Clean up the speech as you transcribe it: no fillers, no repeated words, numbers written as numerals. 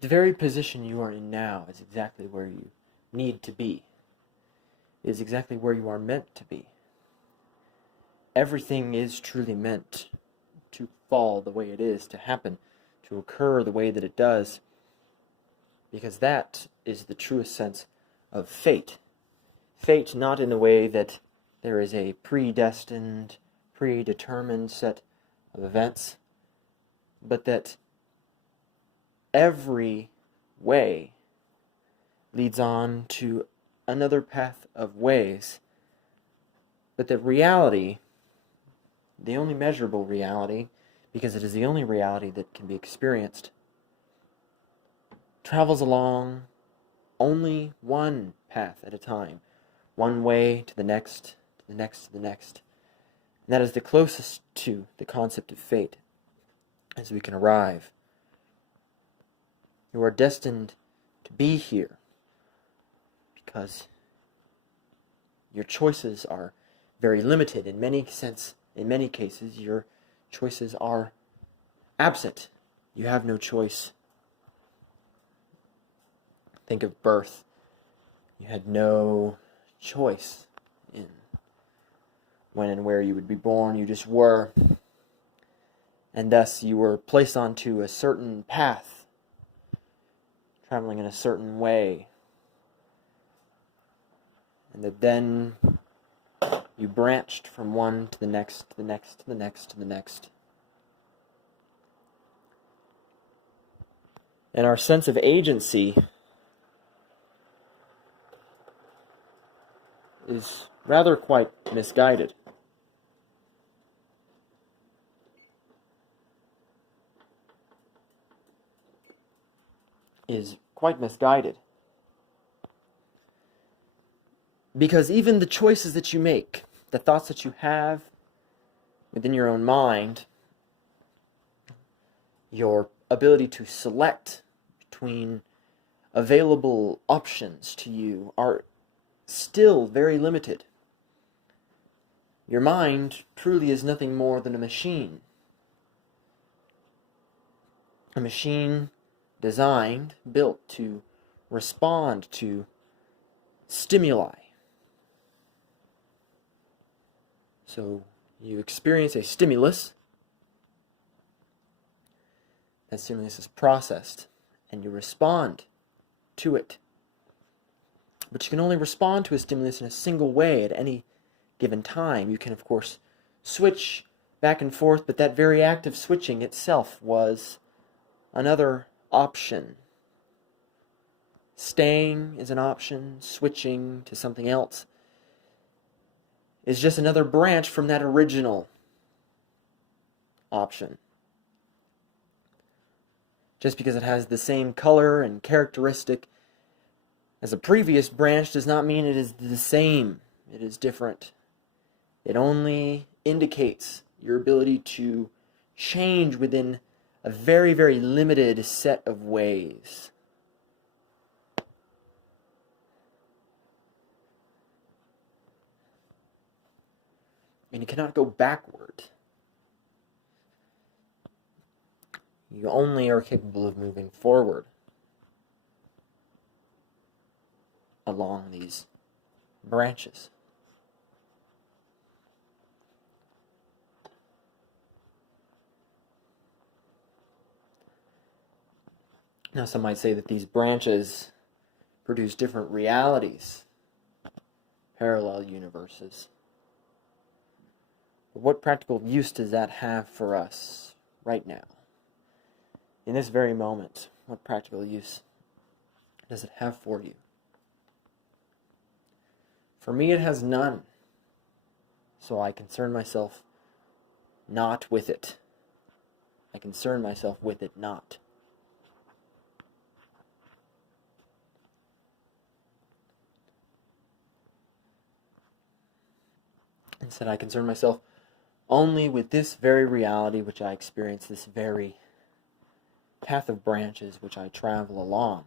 The very position you are in now is exactly where you need to be. It is exactly where you are meant to be. Everything is truly meant to fall the way it is, to happen, to occur the way that it does, because that is the truest sense of fate. Fate not in the way that there is a predestined, predetermined set of events, but that every way leads on to another path of ways, but that reality, the only measurable reality, because it is the only reality that can be experienced, travels along only one path at a time, one way to the next, to the next, to the next. And that is the closest to the concept of fate as we can arrive. You are destined to be here because your choices are very limited. In many cases, your choices are absent. You have no choice. Think of birth. You had no choice in when and where you would be born. You just were. And thus you were placed onto a certain path, traveling in a certain way. And that then you branched from one to the next, to the next, to the next, to the next. And our sense of agency is rather quite misguided. Because even the choices that you make, the thoughts that you have within your own mind, your ability to select between available options to you are still very limited. Your mind truly is nothing more than a machine. A machine designed, built to respond to stimuli. So you experience a stimulus. That stimulus is processed, and you respond to it. But you can only respond to a stimulus in a single way at any given time. You can, of course, switch back and forth, but that very act of switching itself was another option. Staying is an option. Switching to something else is just another branch from that original option. Just because it has the same color and characteristic as a previous branch does not mean it is the same. It is different. It only indicates your ability to change within a very, very limited set of ways. And you cannot go backward. You only are capable of moving forward along these branches. Now, some might say that these branches produce different realities, parallel universes. But what practical use does that have for us right now? In this very moment, what practical use does it have for you? For me, it has none. So I concern myself not with it. I concern myself with it not. Instead, I concern myself only with this very reality which I experience, this very path of branches which I travel along.